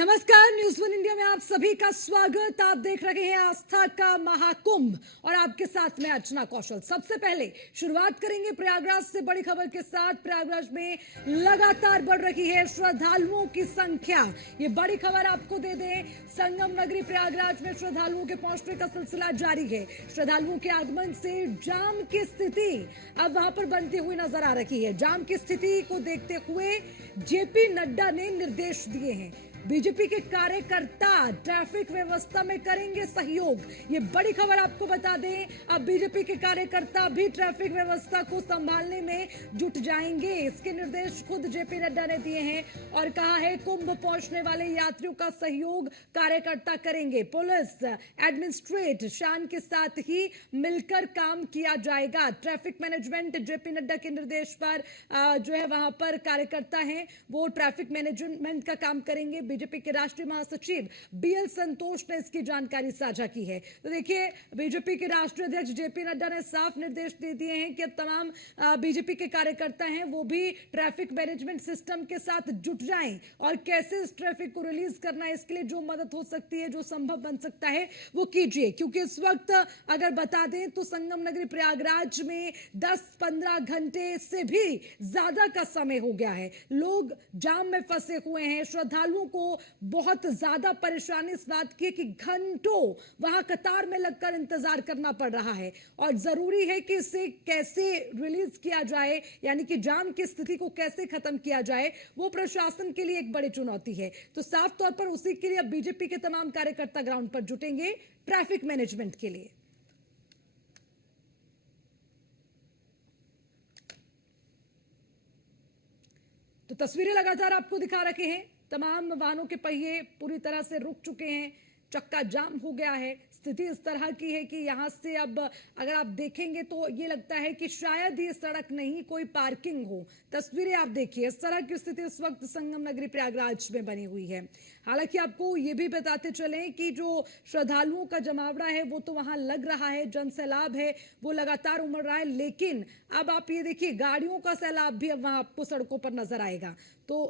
नमस्कार, news one India में आप सभी का स्वागत। आप देख रहे हैं आस्था का महाकुंभ और आपके साथ में अर्चना कौशल। सबसे पहले शुरुआत करेंगे प्रयागराज से बड़ी खबर के साथ। प्रयागराज में लगातार बढ़ रही है श्रद्धालुओं की संख्या। ये बड़ी खबर आपको दे दें, संगम नगरी प्रयागराज में श्रद्धालुओं के पहुंचने का सिलसिला जारी है। श्रद्धालुओं के आगमन से जाम की स्थिति अब वहां पर बनती हुई नजर आ रही है। जाम की स्थिति को देखते हुए जेपी नड्डा ने निर्देश दिए हैं। बीजेपी के कार्यकर्ता ट्रैफिक व्यवस्था में करेंगे सहयोग। ये बड़ी खबर आपको बता दें, अब बीजेपी के कार्यकर्ता भी ट्रैफिक व्यवस्था को संभालने में जुट जाएंगे। इसके निर्देश खुद जेपी नड्डा ने दिए हैं और कहा है कुंभ पहुंचने वाले यात्रियों का सहयोग कार्यकर्ता करेंगे। पुलिस एडमिनिस्ट्रेट शान के साथ ही मिलकर काम किया जाएगा। ट्रैफिक मैनेजमेंट जेपी नड्डा के निर्देश पर जो है वहां पर कार्यकर्ता हैं वो ट्रैफिक मैनेजमेंट का काम करेंगे। बीजेपी के राष्ट्रीय महासचिव बीएल संतोष ने इसकी जानकारी साझा की है। तो देखिए, बीजेपी के राष्ट्रीय अध्यक्ष जेपी नड्डा ने साफ निर्देश दे दिए हैं कि अब तमाम बीजेपी के कार्यकर्ता हैं वो भी ट्रैफिक मैनेजमेंट सिस्टम के साथ जुट जाएं और कैसे इस ट्रैफिक को रिलीज करना है, इसके लिए जो मदद हो सकती है, जो संभव बन सकता है वो कीजिए। क्योंकि इस वक्त अगर बता दें तो संगम नगरी प्रयागराज में 10-15 घंटे से भी ज्यादा का समय हो गया है। लोग जाम में फंसे हुए हैं। श्रद्धालुओं को बहुत ज्यादा परेशानी इस बात की कि घंटों वहां कतार में लगकर इंतजार करना पड़ रहा है और जरूरी है कि इसे कैसे रिलीज किया जाए, यानी कि जाम की स्थिति को कैसे खत्म किया जाए, वो प्रशासन के लिए एक बड़ी चुनौती है। तो साफ तौर पर उसी के लिए अब बीजेपी के तमाम कार्यकर्ता ग्राउंड पर जुटेंगे ट्रैफिक मैनेजमेंट के लिए। तो तस्वीरें लगातार आपको दिखा रखे हैं। तमाम वाहनों के पहिए पूरी तरह से रुक चुके हैं, चक्का जाम हो गया है। स्थिति इस तरह की है कि यहां से अब अगर आप देखेंगे तो ये लगता है कि शायद ये सड़क नहीं कोई पार्किंग हो। तस्वीरें आप देखिए, इस तरह की स्थिति इस वक्त संगम नगरी प्रयागराज में बनी हुई है। हालांकि आपको ये भी बताते चलें कि जो श्रद्धालुओं का जमावड़ा है वो तो वहां लग रहा है, जन सैलाब है वो लगातार उमड़ रहा है, लेकिन अब आप ये देखिए गाड़ियों का सैलाब भी अब वहां आपको सड़कों पर नजर आएगा। तो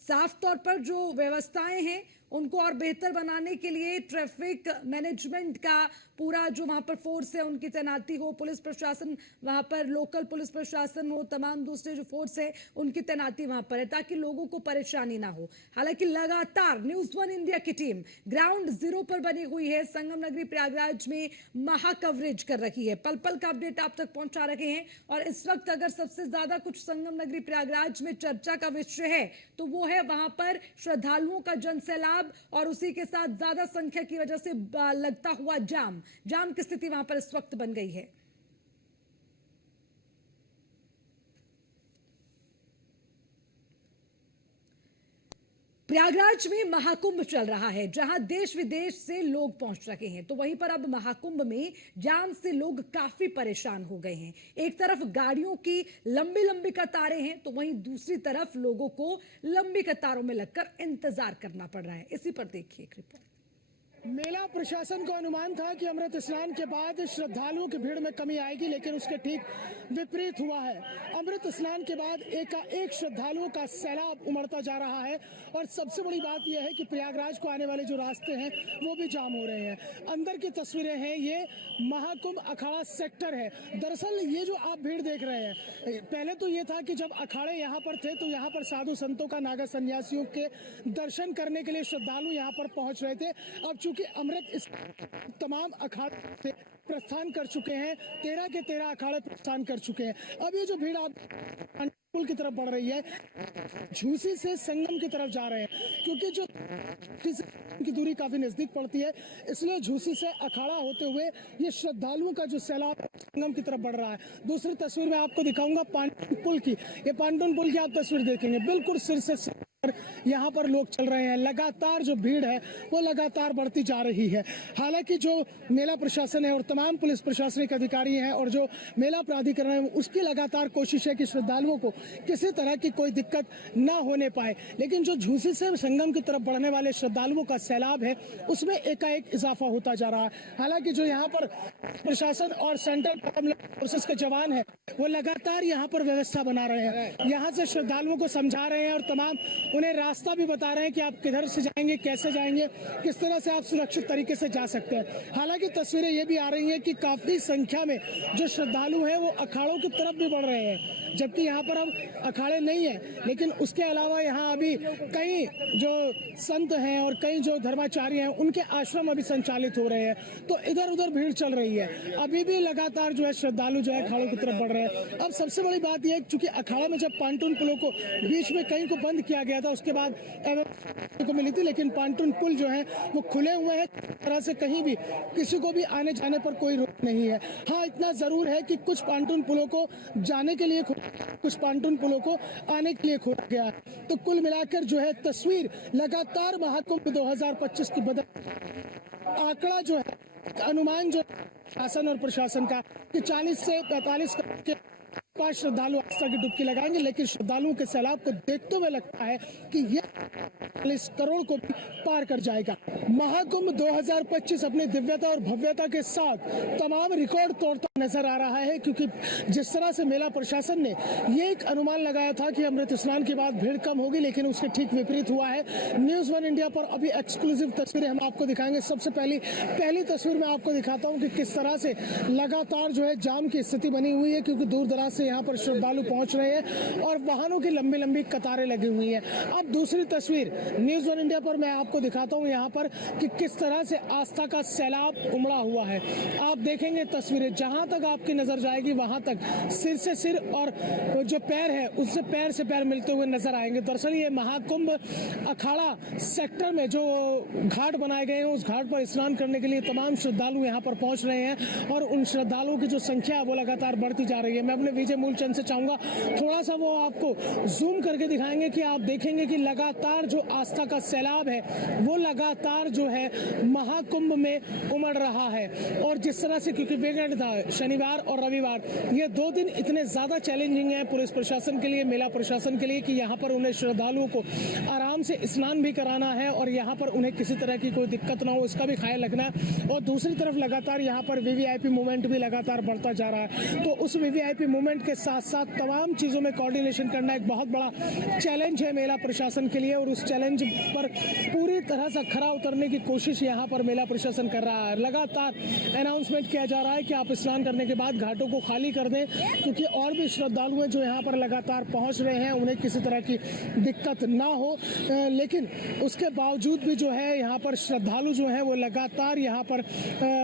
साफ तौर पर जो व्यवस्थाएं हैं उनको और बेहतर बनाने के लिए ट्रैफिक मैनेजमेंट का पूरा जो वहां पर फोर्स है उनकी तैनाती हो, पुलिस प्रशासन वहां पर, लोकल पुलिस प्रशासन हो, तमाम दूसरे जो फोर्स है उनकी तैनाती वहां पर है ताकि लोगों को परेशानी ना हो। हालांकि लगातार न्यूज़ वन इंडिया की टीम ग्राउंड जीरो पर बनी हुई है। संगम नगरी प्रयागराज में महा कवरेज कर रही है, पल पल का अपडेट आप तक पहुंचा रहे हैं। और इस वक्त अगर सबसे ज्यादा कुछ संगम नगरी प्रयागराज में चर्चा का विषय है तो वो है वहां पर श्रद्धालुओं का जनसैलाब और उसी के साथ ज्यादा संख्या की वजह से लगता हुआ जाम की स्थिति वहां पर इस वक्त बन गई है। प्रयागराज में महाकुंभ चल रहा है जहां देश विदेश से लोग पहुंच रहे हैं, तो वहीं पर अब महाकुंभ में जाम से लोग काफी परेशान हो गए हैं। एक तरफ गाड़ियों की लंबी लंबी कतारें हैं तो वहीं दूसरी तरफ लोगों को लंबी कतारों में लगकर इंतजार करना पड़ रहा है। इसी पर देखिए एक रिपोर्ट। मेला प्रशासन को अनुमान था कि अमृत स्नान के बाद श्रद्धालुओं की भीड़ में कमी आएगी, लेकिन उसके ठीक विपरीत हुआ है। अमृत स्नान के बाद एकाएक श्रद्धालुओं का सैलाब उमड़ता जा रहा है और सबसे बड़ी बात यह है कि प्रयागराज को आने वाले जो रास्ते हैं वो भी जाम हो रहे हैं। अंदर की तस्वीरें हैं, ये महाकुंभ अखाड़ा सेक्टर है। दरअसल ये जो आप भीड़ देख रहे हैं, पहले तो ये था कि जब अखाड़े यहाँ पर थे तो यहाँ पर साधु संतों का, नागा सन्यासियों के दर्शन करने के लिए श्रद्धालु यहाँ पर पहुंच रहे थे। अब चूंकि अमृत इस तमाम अखाड़े से प्रस्थान कर चुके हैं, 13 के 13 अखाड़े प्रस्थान कर चुके हैं। अब ये जो भीड़ आप पुल की तरफ बढ़ रही है, झूसी से संगम की तरफ जा रहे हैं, क्योंकि जो की दूरी काफी नजदीक पड़ती है, इसलिए झूसी से अखाड़ा होते हुए ये श्रद्धालुओं का जो सैलाब संगम की तरफ बढ़ रहा है। दूसरी तस्वीर में आपको दिखाऊंगा पांडुन पुल की। ये पांडुन पुल की आप तस्वीर देखेंगे, बिल्कुल सिर से यहाँ पर लोग चल रहे हैं। लगातार जो भीड़ है वो लगातार बढ़ती जा रही है। हालांकि जो मेला प्रशासन है और तमाम पुलिस प्रशासनिक अधिकारी हैं और जो मेला प्राधिकरण है उसकी लगातार कोशिश है कि श्रद्धालुओं को किसी तरह की कोई दिक्कत ना होने पाए, लेकिन जो झूसी से संगम की तरफ बढ़ने वाले श्रद्धालुओं का सैलाब है उसमें एकाएक इजाफा होता जा रहा है। हालांकि जो यहाँ पर प्रशासन और सेंट्रल फोर्सेस के जवान है वो लगातार यहाँ पर व्यवस्था बना रहे हैं, यहाँ से श्रद्धालुओं को समझा रहे हैं और तमाम उन्हें रास्ता भी बता रहे हैं कि आप किधर से जाएंगे, कैसे जाएंगे, किस तरह से आप सुरक्षित तरीके से जा सकते हैं। हालांकि तस्वीरें ये भी आ रही हैं कि काफी संख्या में जो श्रद्धालु हैं वो अखाड़ों की तरफ भी बढ़ रहे हैं, जबकि यहाँ पर अब अखाड़े नहीं है, लेकिन उसके अलावा यहाँ अभी कई जो संत हैं और कई जो धर्माचार्य हैं उनके आश्रम अभी संचालित हो रहे हैं, तो इधर उधर भीड़ चल रही है। अभी भी लगातार जो है श्रद्धालु जो है अखाड़ों की तरफ बढ़ रहे हैं। अब सबसे बड़ी बात यह है चूंकि अखाड़ा में जब पांटून पुलों को बीच में कहीं को बंद किया गया था, उसके बाद को मिली थी, लेकिन पांटून पुल जो है वो खुले हुए हैं, तरह से कहीं भी किसी को भी आने जाने पर कोई रोक नहीं है। हाँ, इतना जरूर है कि कुछ पांटून पुलों को जाने के लिए, कुछ पांटून पुलों को आने के लिए खोला गया है। तो कुल मिलाकर जो है तस्वीर लगातार महाकुंभ 2025 की बदल आंकड़ा जो है, अनुमान जो शासन और प्रशासन का कि 40 से 45 करोड़ के पास श्रद्धालु आस्था की डुबकी लगाएंगे, लेकिन श्रद्धालुओं के सैलाब को देखते हुए लगता है कि यह 40 करोड़ को भी पार कर जाएगा। महाकुंभ 2025 अपनी दिव्यता और भव्यता के साथ तमाम रिकॉर्ड तोड़ता नजर आ रहा है, क्योंकि जिस तरह से मेला प्रशासन ने ये एक अनुमान लगाया था कि अमृत स्नान के बाद भीड़ कम होगी, लेकिन उसके ठीक विपरीत हुआ है। न्यूज़ 1 इंडिया पर अभी एक्सक्लूसिव तस्वीरें हम आपको दिखाएंगे। सबसे पहली तस्वीर मैं आपको दिखाता हूँ कि किस तरह से लगातार जो है जाम की स्थिति बनी हुई है, क्योंकि दूर दराज से यहाँ पर श्रद्धालु पहुंच रहे हैं और वाहनों की लंबी लंबी कतारें लगी हुई हैं। अब दूसरी तस्वीर न्यूज़ 1 इंडिया पर मैं आपको दिखाता हूँ यहाँ पर कि किस तरह से आस्था का सैलाब उमड़ा हुआ है। आप देखेंगे तस्वीरें, जहां तक आपकी नजर जाएगी वहां तक सिर से सिर और जो पैर है उससे पैर से पैर मिलते हुए नजर आएंगे। दरअसल ये महाकुंभ अखाड़ा सेक्टर में जो घाट बनाए गए हैं, उस घाट पर स्नान करने के लिए तमाम श्रद्धालु यहाँ पर पहुंच रहे हैं और उन श्रद्धालुओं की जो संख्या है वो लगातार बढ़ती जा रही है। मैं अपने विजय मूलचंद से चाहूंगा थोड़ा सा वो आपको जूम करके दिखाएंगे कि आप देखेंगे कि लगातार जो आस्था का सैलाब है वो लगातार जो है महाकुंभ में उमड़ रहा है। और जिस तरह से, क्योंकि वीकेंड था, शनिवार और रविवार, ये 2 दिन इतने ज्यादा चैलेंजिंग है पुलिस प्रशासन के लिए, मेला प्रशासन के लिए, कि यहाँ पर उन्हें श्रद्धालुओं को आराम से स्नान भी कराना है और यहाँ पर उन्हें किसी तरह की कोई दिक्कत ना हो, इसका भी ख्याल रखना है। और दूसरी तरफ लगातार यहाँ पर वीवीआईपी मूवमेंट भी लगातार बढ़ता जा रहा है, तो उस वीवीआईपी मूवमेंट के साथ साथ तमाम चीजों में कोऑर्डिनेशन करना एक बहुत बड़ा चैलेंज है मेला प्रशासन के लिए, और उस चैलेंज पर पूरी तरह से खरा उतरने की कोशिश यहाँ पर मेला प्रशासन कर रहा है। लगातार अनाउंसमेंट किया जा रहा है कि आप स्नान करने के बाद घाटों को खाली कर दें, क्योंकि और भी श्रद्धालु हैं जो यहाँ पर लगातार पहुंच रहे हैं, उन्हें किसी तरह की दिक्कत ना हो। लेकिन उसके बावजूद भी जो है यहाँ पर श्रद्धालु जो हैं वो लगातार यहाँ पर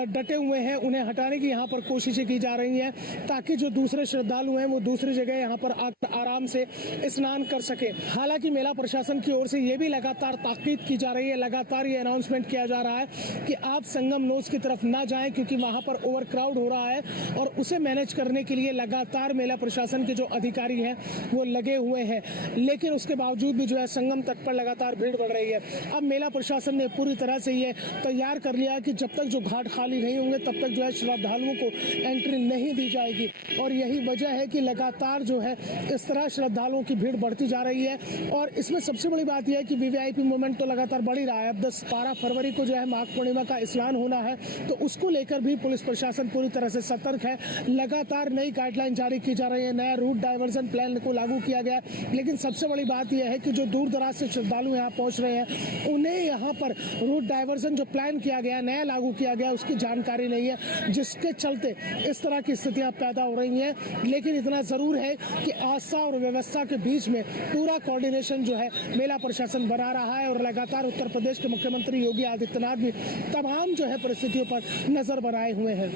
डटे हुए हैं, उन्हें हटाने की यहाँ पर कोशिशें की जा रही हैं, ताकि जो दूसरे श्रद्धालु हैं वो दूसरी जगह यहाँ पर आराम से स्नान कर सके। हालांकि मेला प्रशासन की ओर से ये भी लगातार ताकीद की जा रही है, लगातार ये अनाउंसमेंट किया जा रहा है कि आप संगम नोज की तरफ ना जाएं, क्योंकि वहां पर ओवर क्राउड हो रहा है और उसे मैनेज करने के लिए लगातार मेला प्रशासन के जो अधिकारी हैं वो लगे हुए हैं। लेकिन उसके बावजूद भी जो है संगम तट पर लगातार भीड़ बढ़ रही है। अब मेला प्रशासन ने पूरी तरह से ये तैयार कर लिया कि जब तक जो घाट खाली नहीं होंगे तब तक जो है श्रद्धालुओं को एंट्री नहीं दी जाएगी, और यही वजह है कि लगातार जो है इस तरह श्रद्धालुओं की भीड़ बढ़ती जा रही है। और इसमें सबसे बड़ी बात यह है कि वीवीआईपी मूवमेंट तो लगातार बढ़ ही रहा है। अब 12 फरवरी को जो है माघ पूर्णिमा का स्नान होना है, तो उसको लेकर भी पुलिस प्रशासन पूरी तरह से सतर्क है। लगातार नई गाइडलाइन जारी की जा रही है, नया रूट डाइवर्जन प्लान को लागू किया गया। लेकिन सबसे बड़ी बात यह है कि जो दूर दराज से श्रद्धालु यहाँ पहुंच रहे हैं उन्हें यहाँ पर रूट डाइवर्जन जो प्लान किया गया, नया लागू किया गया, उसकी जानकारी नहीं है, जिसके चलते इस तरह की स्थितियां पैदा हो रही हैं। लेकिन इतना जरूर है कि आस्था और व्यवस्था के बीच में पूरा कोऑर्डिनेशन जो है मेला प्रशासन बना रहा है, और लगातार उत्तर प्रदेश के मुख्यमंत्री योगी आदित्यनाथ भी तमाम जो है परिस्थितियों पर नजर बनाए हुए हैं।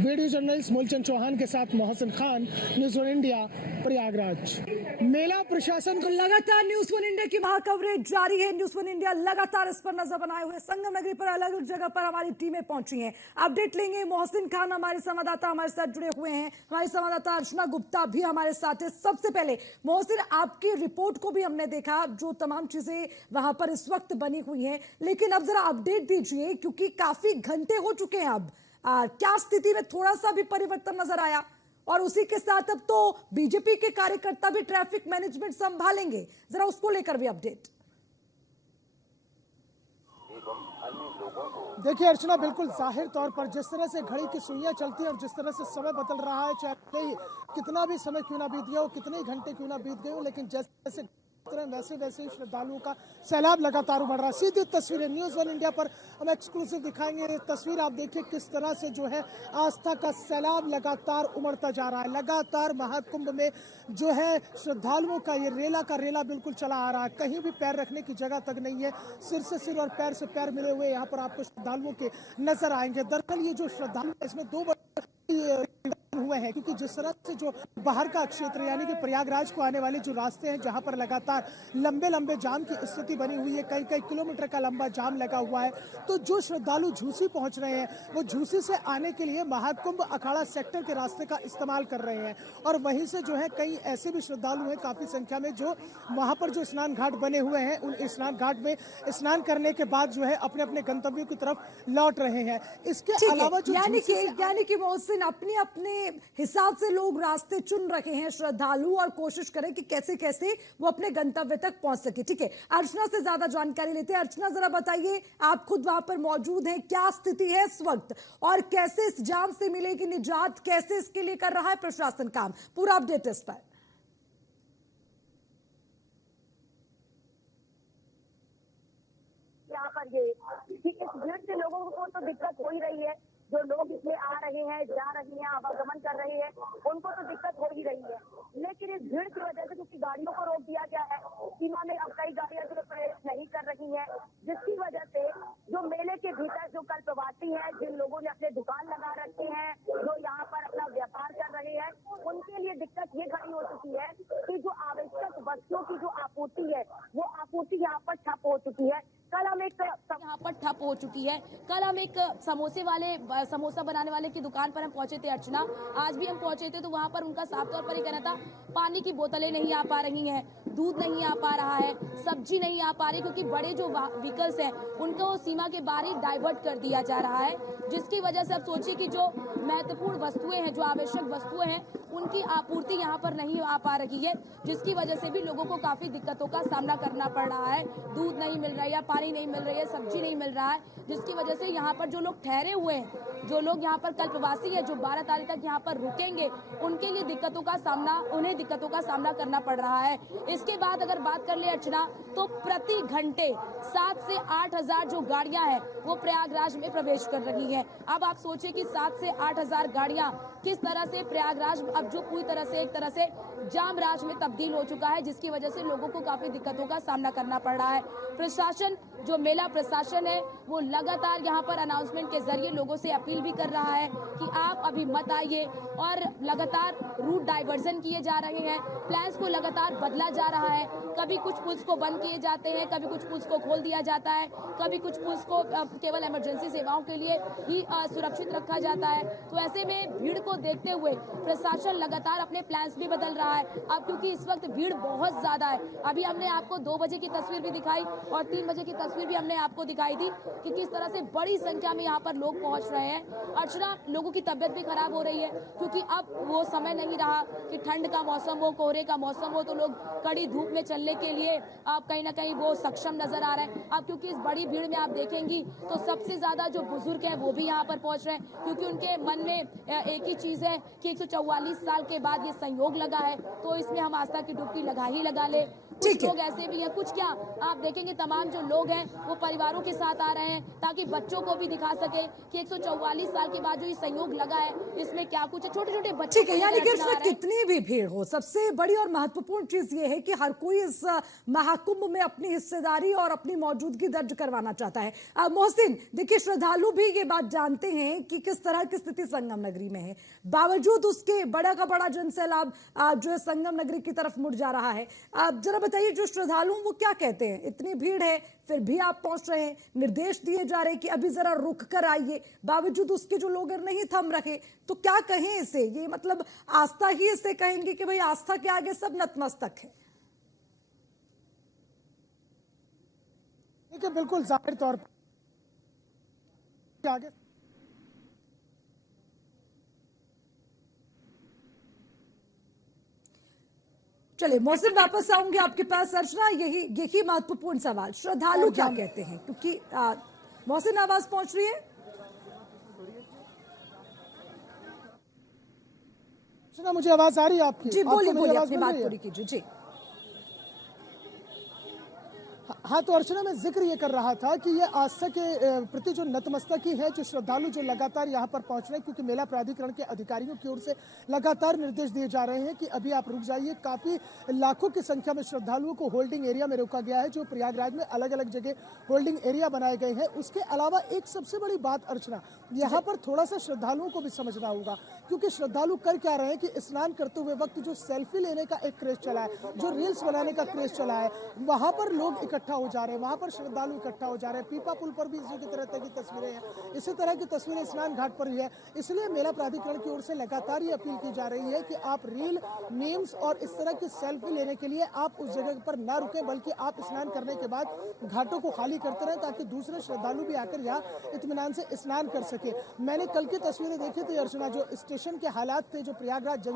वीडियो जर्नलिस्ट मूलचंद चौहान के साथ मोहसिन खान, न्यूज़ 1 इंडिया, प्रयागराज। मेला प्रशासन तो लगातार न्यूज़ 1 इंडिया की वहां कवरेज जारी है। न्यूज़ 1 इंडिया लगातार इस पर नजर बनाए हुए, संगम नगरी पर अलग अलग जगह पर हमारी टीमें पहुंची हैं। अपडेट लेंगे, मोहसिन खान हमारे संवाददाता हमारे साथ जुड़े हुए हैं, हमारी संवाददाता अर्चना गुप्ता भी हमारे साथ है। सबसे पहले मोहसिन, आपकी रिपोर्ट को भी हमने देखा, जो तमाम चीजें वहां पर इस वक्त बनी हुई हैं, लेकिन अब जरा अपडेट दीजिए, क्योंकि काफी घंटे हो चुके हैं। अब क्या स्थिति में थोड़ा सा भी परिवर्तन नजर आया? और उसी के साथ अब तो बीजेपी के कार्यकर्ता भी ट्रैफिक मैनेजमेंट संभालेंगे, जरा उसको लेकर भी अपडेट। देखिए अर्चना, बिल्कुल जाहिर तौर पर जिस तरह से घड़ी की सुइयां चलती है और जिस तरह से समय बदल रहा है, चाहे कितना भी समय क्यों ना बीत गया हो, कितने घंटे क्यों ना बीत गए हो, लेकिन जैसे वैसे वैसे श्रद्धालुओं का सैलाब लगातार उमड़ रहा है। सीधी तस्वीरें न्यूज़ 1 इंडिया पर हम एक्सक्लूसिव दिखाएंगे। ये तस्वीर आप देखिए किस तरह से जो है आस्था का सैलाब लगातार उमड़ता जा रहा है। लगातार महाकुंभ में जो है श्रद्धालुओं का ये रेला का रेला बिल्कुल चला आ रहा है। कहीं भी पैर रखने की जगह तक नहीं है। सिर से सिर और पैर से पैर मिले हुए यहाँ पर आपको श्रद्धालुओं के नजर आएंगे। दरअसल ये जो श्रद्धालु इसमें दो हुए हैं, क्योंकि जिस तरह से जो बाहर का क्षेत्र यानी कि प्रयागराज को आने वाले जो रास्ते हैं जहां पर लगातार लंबे लंबे जाम की स्थिति बनी हुई है, कई कई किलोमीटर का लंबा जाम लगा हुआ है, तो जो श्रद्धालु झूसी पहुंच रहे हैं वो झूसी से आने के लिए महाकुंभ अखाड़ा सेक्टर के रास्ते का इस्तेमाल कर रहे हैं। और वहीं से जो है कई ऐसे भी श्रद्धालु हैं काफी संख्या में जो वहां पर जो स्नान घाट बने हुए हैं उन स्नान घाट में स्नान करने के बाद जो है अपने अपने गंतव्यों की तरफ लौट रहे हैं। इसके अलावा जो यानी कि मोहसिन अपने अपने हिसाब से लोग रास्ते चुन रहे हैं श्रद्धालु और कोशिश करें कि कैसे कैसे वो अपने गंतव्य तक पहुंच सके। ठीक है, अर्चना से ज्यादा जानकारी लेते हैं। अर्चना जरा बताइए, आप खुद वहां पर मौजूद हैं, क्या स्थिति है इस वक्त और कैसे इस जाम से मिलेगी निजात, कैसे इसके लिए कर रहा है प्रशासन काम, पूरा अपडेट इस पर। यहाँ पर ये इस भीड़ से लोगों को तो दिक्कत हो ही रही है। जो लोग इसमें आ रहे हैं, जा रही हैं, आवागमन कर रहे हैं, उनको तो दिक्कत हो ही रही है। लेकिन इस भीड़ की वजह से क्योंकि गाड़ियों को रोक दिया गया है, सीमा में अब कई गाड़ियां जो प्रवेश नहीं कर रही हैं, जिसकी वजह से जो मेले के भीतर जो कल प्रवासी हैं, जिन लोगों ने अपने दुकान लगा रखे हैं, जो यहाँ पर अपना व्यापार कर रहे हैं, उनके लिए दिक्कत ये खड़ी हो चुकी है कि जो आवश्यक वस्तुओं की जो आपूर्ति है वो आपूर्ति यहाँ पर ठप हो चुकी है। कल हम एक यहाँ पर ठप हो चुकी है। कल हम एक समोसा बनाने वाले की दुकान पर हम पहुंचे थे अर्चना, आज भी हम पहुंचे थे तो वहाँ पर उनका साफ तौर पर ये कहना था पानी की बोतलें नहीं आ पा रही हैं, दूध नहीं आ पा रहा है, सब्जी नहीं आ पा रही, क्योंकि बड़े जो व्हीकल्स हैं उनको सीमा के बाहर ही डाइवर्ट कर दिया जा रहा है, जिसकी वजह से अब सोचिए कि जो महत्वपूर्ण वस्तुएं हैं, जो आवश्यक वस्तुएं हैं, उनकी आपूर्ति यहाँ पर नहीं आ पा रही है, जिसकी वजह से भी लोगों को काफी दिक्कतों का सामना करना पड़ रहा है। दूध नहीं मिल रहा है, पानी नहीं मिल रही है, सब्जी नहीं मिल रहा है, जिसकी वजह से यहाँ पर जो लोग ठहरे हुए हैं, जो लोग यहाँ पर कल प्रवासी है, जो 12 तारीख तक यहाँ पर रुकेंगे, उनके लिए उन्हें दिक्कतों का सामना करना पड़ रहा है। इसके बाद अगर बात कर ले अर्चना, तो प्रति घंटे 7 से 8 हजार जो गाड़ियां हैं वो प्रयागराज में प्रवेश कर रही हैं। अब आप सोचिए कि 7 से 8 हजार गाड़ियां किस तरह से प्रयागराज अब जो पूरी तरह से एक तरह से जाम राज में तब्दील हो चुका है, जिसकी वजह से लोगों को काफी दिक्कतों का सामना करना पड़ रहा है। प्रशासन, जो मेला प्रशासन है, वो लगातार यहाँ पर अनाउंसमेंट के जरिए लोगों से अपील भी कर रहा है कि आप अभी मत आइए, और लगातार रूट डाइवर्जन किए जा रहे हैं, प्लान्स को लगातार बदला जा रहा है। कभी कुछ पुल्स को बंद किए जाते हैं, कभी कुछ पुल्स को खोल दिया जाता है, कभी कुछ पुल्स को केवल इमरजेंसी सेवाओं के लिए ही सुरक्षित रखा जाता है। तो ऐसे में भीड़ को देखते हुए प्रशासन लगातार अपने प्लान्स भी बदल रहा है। अब क्योंकि इस वक्त भीड़ बहुत ज्यादा है, अभी हमने आपको 2 बजे की तस्वीर भी दिखाई और 3 बजे की तस्वीर भी हमने आपको दिखाई थी कि किस तरह से बड़ी संख्या में यहाँ पर लोग पहुंच रहे हैं। अर्चना, लोगों की तबियत भी खराब हो रही है, क्योंकि अब वो समय नहीं रहा कि ठंड का मौसम हो, कोहरे का मौसम हो, तो लोग कड़ी धूप में चलने के लिए आप कहीं ना कहीं वो सक्षम नजर आ रहे हैं। अब क्योंकि इस बड़ी भीड़ में आप देखेंगी तो सबसे ज्यादा जो बुजुर्ग हैं वो भी यहाँ पर पहुंच रहे हैं, क्योंकि उनके मन में एक ही चीज है कि 144 साल के बाद ये संयोग लगा है, तो इसमें हम आस्था की डुबकी लगा ही लगा ले। कुछ लोग ऐसे भी हैं, कुछ क्या आप देखेंगे तमाम जो लोग हैं वो परिवारों के साथ आ रहे हैं, ताकि बच्चों को भी दिखा सके कि 144 साल के बाद जो ये संयोग लगा है इसमें क्या कुछ है। छोटे छोटे बच्चे, यानी कि इसमें कितनी भी भीड़ हो, सबसे बड़ी और महत्वपूर्ण चीज ये है कि हर कोई इस महाकुंभ में अपनी हिस्सेदारी और अपनी मौजूदगी दर्ज करवाना चाहता है। मोहसिन, देखिए श्रद्धालु भी ये बात जानते हैं कि किस तरह की स्थिति संगम नगरी में है, बावजूद उसके बड़ा का बड़ा जनसैलाब जो है संगम नगरी की तरफ मुड़ जा रहा है। जरा बताइए, जो श्रद्धालु वो क्या कहते हैं, इतनी भीड़ है फिर भी आप पहुंच रहे हैं, निर्देश दिए जा रहे हैं कि अभी जरा रुक कर आइए, बावजूद उसके जो लोग नहीं थम रखे, तो क्या कहें इसे? ये मतलब आस्था ही इसे कहेंगे कि भाई आस्था के आगे सब नतमस्तक है? ठीक है, बिल्कुल जाहिर तौर पर आगे चलिए मोहसिन, वापस आऊंगी आपके पास। अर्चना, यही महत्वपूर्ण सवाल, श्रद्धालु क्या कहते हैं? क्योंकि मोहसिन, आवाज पहुंच रही है? मुझे आवाज आ रही है आपकी? जी बोलिए, अपनी बात पूरी कीजिए। जी हाँ, तो अर्चना, मैं जिक्र ये कर रहा था कि ये आस्था के प्रति जो नतमस्तकी है, जो श्रद्धालु जो लगातार यहाँ पर पहुँच रहे हैं, क्योंकि मेला प्राधिकरण के अधिकारियों की ओर से लगातार निर्देश दिए जा रहे हैं कि अभी आप रुक जाइए। काफ़ी लाखों की संख्या में श्रद्धालुओं को होल्डिंग एरिया में रोका गया है, जो प्रयागराज में अलग अलग जगह होल्डिंग एरिया बनाए गए हैं। उसके अलावा एक सबसे बड़ी बात अर्चना, यहाँ पर थोड़ा सा श्रद्धालुओं को भी समझना होगा, क्योंकि श्रद्धालु कर क्या रहे हैं कि स्नान करते हुए वक्त जो सेल्फी लेने का एक क्रेज चला है, जो रील्स बनाने का क्रेज चला है, वहाँ पर लोग इकट्ठा हो जा रहे हैं, वहां पर श्रद्धालु इकट्ठा हो जा रहे हैं। पीपा पुल पर भी इसी तरह की तस्वीरें हैं, इसी तरह की तस्वीरें स्नान घाट पर ही है। इसलिए मेला प्राधिकरण की ओर से लगातार ये अपील की जा रही है कि आप रील, मीम्स और इस तरह की सेल्फी लेने के लिए आप उस जगह पर ना रुकें, बल्कि आप स्नान करने के बाद घाटों को खाली करते रहें, ताकि दूसरे श्रद्धालु भी आकर यहाँ इत्मीनान से स्नान कर सके। मैंने कल की तस्वीरें देखी थी अर्चना, जो स्टेशन के हालात थे, जो प्रयागराज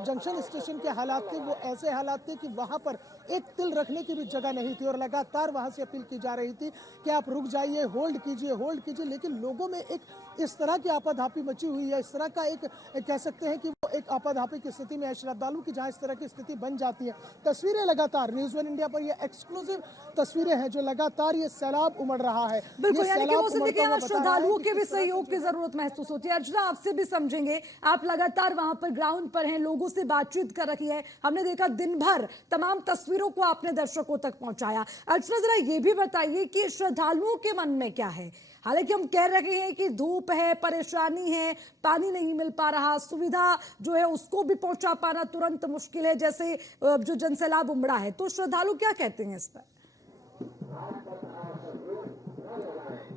जंक्शन स्टेशन के हालात थे, वो ऐसे हालात थे कि वहां पर एक तिल रखने की भी जगह नहीं थी, और लगातार वहां से अपील की जा रही थी कि आप रुक जाइए, होल्ड कीजिए। लेकिन लोगों में एक इस तरह की आपाधापी मची हुई है, इस तरह का एक कह सकते हैं कि वो एक आपाधापी की स्थिति में है श्रद्धालु की, जहां इस तरह की स्थिति बन जाती है। तस्वीरें लगातार न्यूज़ वन इंडिया पर ये एक्सक्लूसिव तस्वीरें हैं, जो लगातार ये सैलाब उमड़ रहा है। बिल्कुल, यानी कि वो सिर्फ यहाँ श्रद्धालुओं के भी सहयोग की जरूरत महसूस होती है। अर्चना, आपसे भी समझेंगे, आप लगातार वहां पर ग्राउंड पर हैं, लोगों से बातचीत कर रही है, हमने देखा दिन भर तमाम तस्वीरों को आपने दर्शकों तक पहुंचाया। अर्चना, जरा ये भी बताइए कि श्रद्धालुओं के मन में क्या है? हालांकि हम कह रहे हैं कि धूप है, परेशानी है, पानी नहीं मिल पा रहा, सुविधा जो है उसको भी पहुंचा पाना तुरंत मुश्किल है, जैसे जो जनसैलाब उमड़ा है, तो श्रद्धालु क्या कहते हैं इस पर?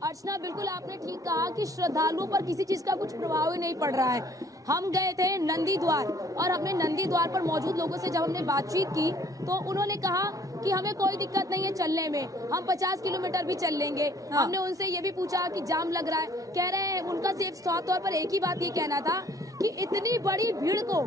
अर्चना, बिल्कुल आपने ठीक कहा कि श्रद्धालुओं पर किसी चीज का कुछ प्रभाव ही नहीं पड़ रहा है। हम गए थे नंदी द्वार, और हमने नंदी द्वार पर मौजूद लोगों से जब हमने बातचीत की तो उन्होंने कहा कि हमें कोई दिक्कत नहीं है चलने में, हम 50 किलोमीटर भी चल लेंगे। हमने उनसे ये भी पूछा कि जाम लग रहा है, कह रहे हैं उनका सिर्फ साफ तौर पर एक ही बात ये कहना था कि इतनी बड़ी भीड़ को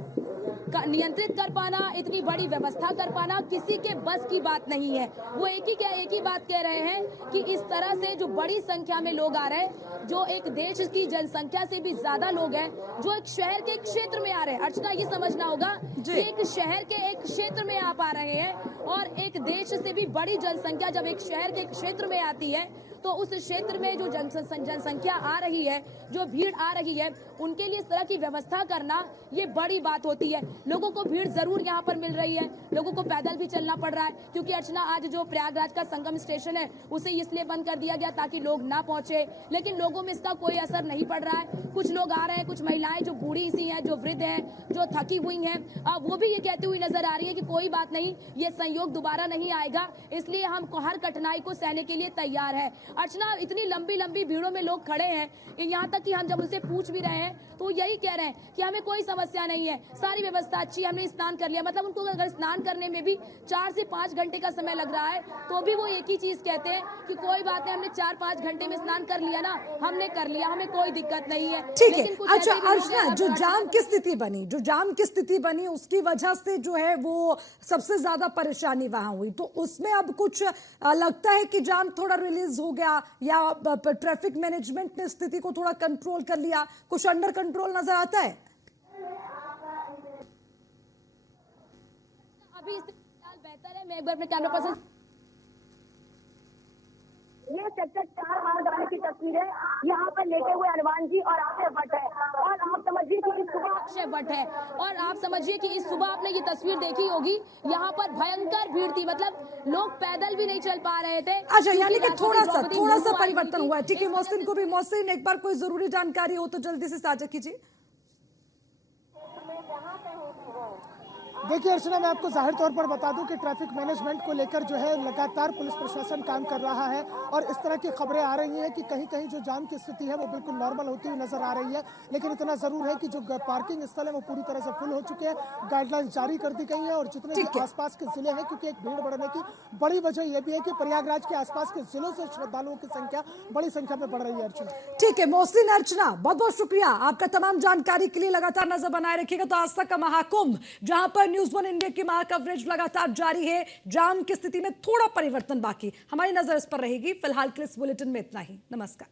नियंत्रित कर पाना, इतनी बड़ी व्यवस्था कर पाना किसी के बस की बात नहीं है। वो एक ही बात कह रहे हैं कि इस तरह से जो बड़ी संख्या में लोग आ रहे हैं, जो एक देश की जनसंख्या से भी ज्यादा लोग हैं, जो एक शहर के एक क्षेत्र में आ रहे हैं। अर्चना, ये समझना होगा कि एक शहर के एक क्षेत्र में आप आ रहे हैं, और एक देश से भी बड़ी जनसंख्या जब एक शहर के एक क्षेत्र में आती है, तो उस क्षेत्र में जो जनसंख्या आ रही है, जो भीड़ आ रही है, उनके लिए इस तरह की व्यवस्था करना ये बड़ी बात होती है। लोगों को भीड़ जरूर यहाँ पर मिल रही है, लोगों को पैदल भी चलना पड़ रहा है, क्योंकि अर्चना आज जो प्रयागराज का संगम स्टेशन है उसे इसलिए बंद कर दिया गया ताकि लोग ना पहुंचे, लेकिन लोगों में इसका कोई असर नहीं पड़ रहा है। कुछ लोग आ रहे हैं, कुछ महिलाएं जो बूढ़ी सी हैं, जो वृद्ध हैं, जो थकी हुई हैं, वो भी ये कहती हुई नजर आ रही है कि कोई बात नहीं, ये संयोग दोबारा नहीं आएगा, इसलिए हम हर कठिनाई को सहने के लिए तैयार है। अर्चना, इतनी लंबी लंबी भीड़ों में लोग खड़े हैं, यहाँ तक कि हम जब उनसे पूछ भी रहे हैं तो यही कह रहे हैं कि हमें कोई समस्या नहीं है, सारी व्यवस्था अच्छी है, हमने स्नान कर लिया। मतलब उनको अगर स्नान करने में भी 4 से 5 घंटे का समय लग रहा है, तो भी वो एक ही चीज कहते हैं कि कोई बात नहीं, हमने 4-5 घंटे में स्नान कर लिया ना, हमने कर लिया, हमें कोई दिक्कत नहीं है। ठीक है। अच्छा अर्चना, जो जाम की स्थिति बनी उसकी वजह से जो है वो सबसे ज्यादा परेशानी वहां हुई, तो उसमें अब कुछ लगता है कि जाम थोड़ा रिलीज हो गया, या ट्रैफिक मैनेजमेंट ने स्थिति को थोड़ा कंट्रोल कर लिया, कुछ अंडर कंट्रोल नजर आता है? अभी स्थिति बेहतर है। मैं एक बार अपने कैमरा पर्सन, ये सेक्टर 4 महाद्वार की तस्वीर है। यहाँ पर लेटे हुए हनुमान जी और अक्षय वट है, और आप समझिए कि इस सुबह अक्षय वट है, और आप समझिए कि इस सुबह आपने ये तस्वीर देखी होगी, यहाँ पर भयंकर भीड़ थी, मतलब लोग पैदल भी नहीं चल पा रहे थे। अच्छा, यानी कि थोड़ा सा परिवर्तन हुआ है। ठीक है मोहसिन को भी, मोहसिन एक बार कोई जरूरी जानकारी हो तो जल्दी से साझा कीजिए। देखिए अर्चना, मैं आपको जाहिर तौर पर बता दूं कि ट्रैफिक मैनेजमेंट को लेकर जो है लगातार पुलिस प्रशासन काम कर रहा है, और इस तरह की खबरें आ रही हैं कि कहीं कहीं जो जाम की स्थिति है वो बिल्कुल नॉर्मल होती हुई नजर आ रही है। लेकिन इतना जरूर है कि जो पार्किंग स्थल है वो पूरी तरह से फुल हो चुके हैं, गाइडलाइन जारी कर दी गई है, और जितने भी आसपास के जिले हैं, क्योंकि एक भीड़ बढ़ने की बड़ी वजह यह भी है कि प्रयागराज के आसपास के जिलों से श्रद्धालुओं की संख्या बड़ी संख्या में बढ़ रही है। अर्चना, ठीक है मोहसिन, अर्चना बहुत बहुत शुक्रिया आपका तमाम जानकारी के लिए। लगातार नजर बनाए रखिएगा। तो आस्था का महाकुंभ, जहां पर न्यूज़ वन इंडिया की कवरेज लगातार जारी है, जाम की स्थिति में थोड़ा परिवर्तन बाकी, हमारी नजर इस पर रहेगी। फिलहाल के इस बुलेटिन में इतना ही। नमस्कार।